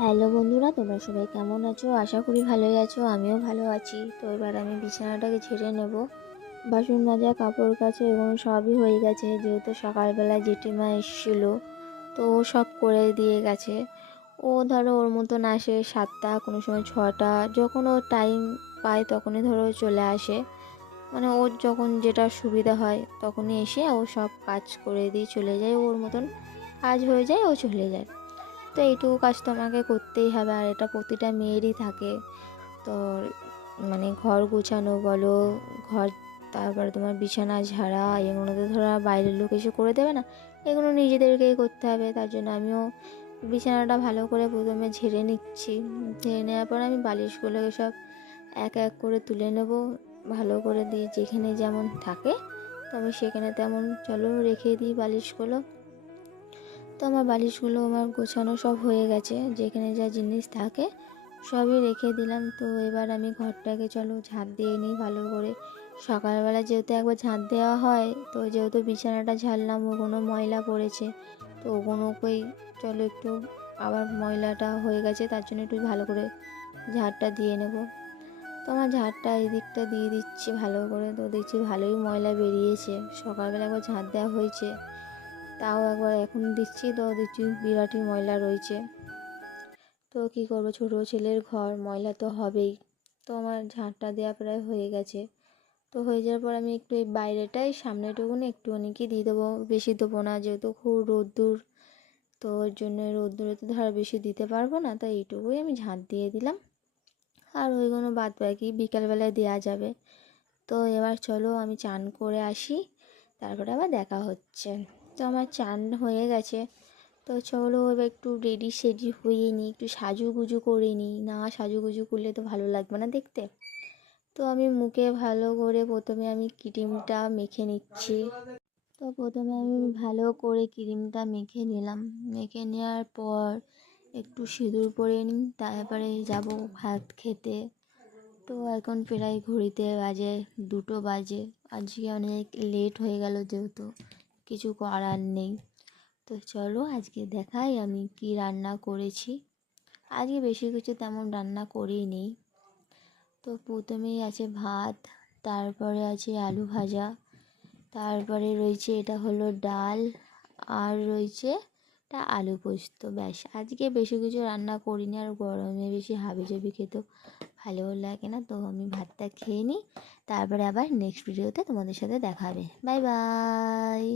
Hello বন্ধুরা, তোমরা সবাই কেমন আছো? আশা করি ভালোই আছো। আমিও ভালো আছি। তো এবার আমি বিছানাটাকে ঝেড়ে নেব। বাসন মাজা, কাপড় কাচা এগুলো সবই হয়ে গেছে, যেহেতু সকালবেলা জেঠিমা এসেছিলো। তো ও সব করে দিয়ে গেছে। ও ধরো ওর মতন আসে 7টা, কোনো সময় 6টা, যখন ও টাইম পায় তখনই ধরো চলে আসে। মানে ওর যখন যেটা সুবিধা হয় তখনই এসে ও সব কাজ করে দিয়ে চলে যায়। ওর মতন কাজ হয়ে যায়, ও চলে যায়। তো এইটুকু কাজ তো আমাকে করতেই হবে, আর এটা প্রতিটা মেয়েরই থাকে। তো মানে ঘর গোছানো বলো, ঘর, তারপরে তোমার বিছানা ঝাড়া, এগুলো তো ধরো আর বাইরের লোক এসে করে দেবে না, এগুলো নিজেদেরকেই করতে হবে। তার জন্য আমিও বিছানাটা ভালো করে প্রথমে ঝেড়ে নিচ্ছি। ঝেড়ে নেওয়ার পর আমি বালিশগুলোকে সব এক এক করে তুলে নেব, ভালো করে দিয়ে যেখানে যেমন থাকে তো আমি সেখানে তেমন চলো রেখে দিই বালিশগুলো। তো আমার বালিশগুলো আমার গোছানো সব হয়ে গেছে, যেখানে যা জিনিস থাকে সবই রেখে দিলাম। তো এবার আমি ঘরটাকে চলো ঝাঁট দিয়ে নিই ভালো করে। সকালবেলা যেহেতু একবার ঝাঁট দেওয়া হয়, তো যেহেতু বিছানাটা ঝাড়লাম ওগুলো ময়লা পড়েছে, তো ওগুলোকেই চলো একটু আবার ময়লাটা হয়ে গেছে, তার জন্য একটু ভালো করে ঝাঁটটা দিয়ে নেব। তো আমার ঝাঁটটা এই দিকটা দিয়ে দিচ্ছি ভালো করে। তো দেখছি ভালোই ময়লা বেরিয়েছে, সকালবেলা একবার ঝাঁট দেওয়া হয়েছে, তাও একবার এখন দিচ্ছি, তো দেখছি বিরাটই ময়লা রয়েছে। তো কী করবো, ছোটো ছেলের ঘর, ময়লা তো হবেই। তো আমার ঝাঁটটা দেওয়া প্রায় হয়ে গেছে। তো হয়ে যাওয়ার পর আমি একটু এই বাইরেটাই সামনেটুকুনি একটুখানি কি দিয়ে দেবো, বেশি দেবো না, যেহেতু খুব রোদ্দুর। তো ওর জন্য রোদ্দুরে তো ধর বেশি দিতে পারবো না, তাই এইটুকুই আমি ঝাঁট দিয়ে দিলাম। আর ওইগুলো বাদ বাকি বিকালবেলায় দেওয়া যাবে। তো এবার চলো আমি চান করে আসি, তারপরে আবার দেখা হচ্ছে। তো আমার চান হয়ে গেছে। তো চলো এবার একটু রেডি সেডি হয়ে নিই, একটু সাজুগুজু করে নিই, না সাজুগুজু করলে তো ভালো লাগবে না দেখতে। তো আমি মুখে ভালো করে প্রথমে আমি ক্রিমটা মেখে নিচ্ছি। তো প্রথমে আমি ভালো করে ক্রিমটা মেখে নিলাম। মেখে নেওয়ার পর একটু সিঁদুর পরে নিই, তারপরে যাব ভাত খেতে। তো এখন প্রায় ঘড়িতে বাজে 2টো বাজে। আজকে অনেক লেট হয়ে গেল, যেহেতু কিছু করার নেই। তো চলো আজকে দেখাই আমি কি রান্না করেছি। আজকে বেশি কিছু তেমন রান্না করিনি। তো প্রথমেই আছে ভাত, তারপরে আছে আলু ভাজা, তারপরে রয়েছে এটা হলো ডাল, আর রয়েছে এটা আলু পোস্ত। ব্যাস, আজকে বেশি কিছু রান্না করিনি, আর গরমে বেশি হাবিজাবি খেতেও ভালোও লাগে না। তো আমি ভাতটা খেয়ে নিই, তারপরে আবার নেক্সট ভিডিওতে তোমাদের সাথে দেখা হবে। Bye bye.